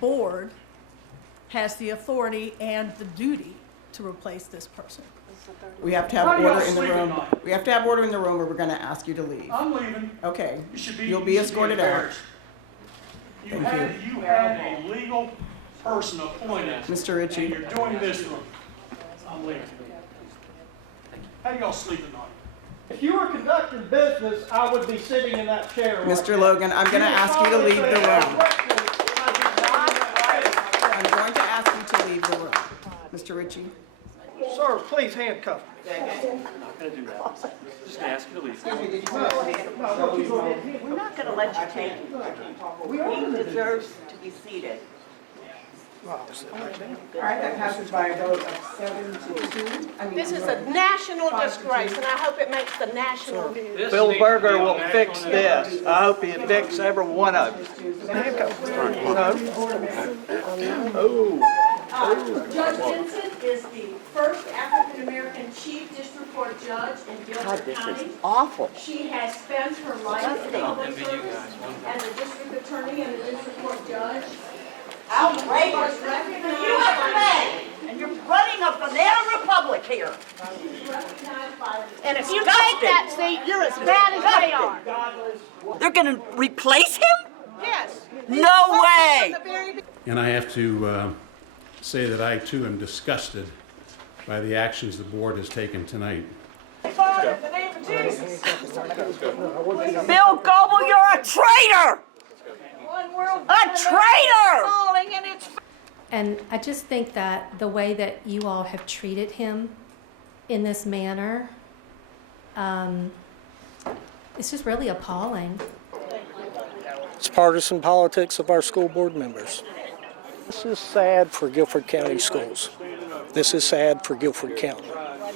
board has the authority and the duty to replace this person. We have to have order in the room. We have to have order in the room or we're going to ask you to leave. I'm leaving. Okay. You should You'll be escorted out. You had a legal person appointed. Mr. Ritchie. And you're doing this to him. I'm leaving. How do y'all sleep at night? If you were conducting business, I would be sitting in that chair. Mr. Logan, I'm going to ask you to leave the room. I'm going to ask you to leave the room. Mr. Ritchie. Sir, please handcuff me. I'm not going to do that. Just going to ask you to leave. We're not going to let you take it. He deserves to be seated. All right, that passes by a vote of 7-2. This is a national disgrace, and I hope it makes the national news. Bill Berger will fix this. I hope he fixes every one of them. Judge Vincent is the first African-American Chief District Court Judge in Guilford County. Awful. She has spent her life in public service as a district attorney and a district court judge. Outrageous. You have command, and you're running a banana republic here. And if you take that seat, you're as bad as they are. They're going to replace him? Yes. No way. And I have to say that I too am disgusted by the actions the board has taken tonight. Father, in the name of Jesus. Bill Goebel, you're a traitor! A traitor! And I just think that the way that you all have treated him in this manner, it's just really appalling. It's partisan politics of our school board members. This is sad for Guilford County schools. This is sad for Guilford County.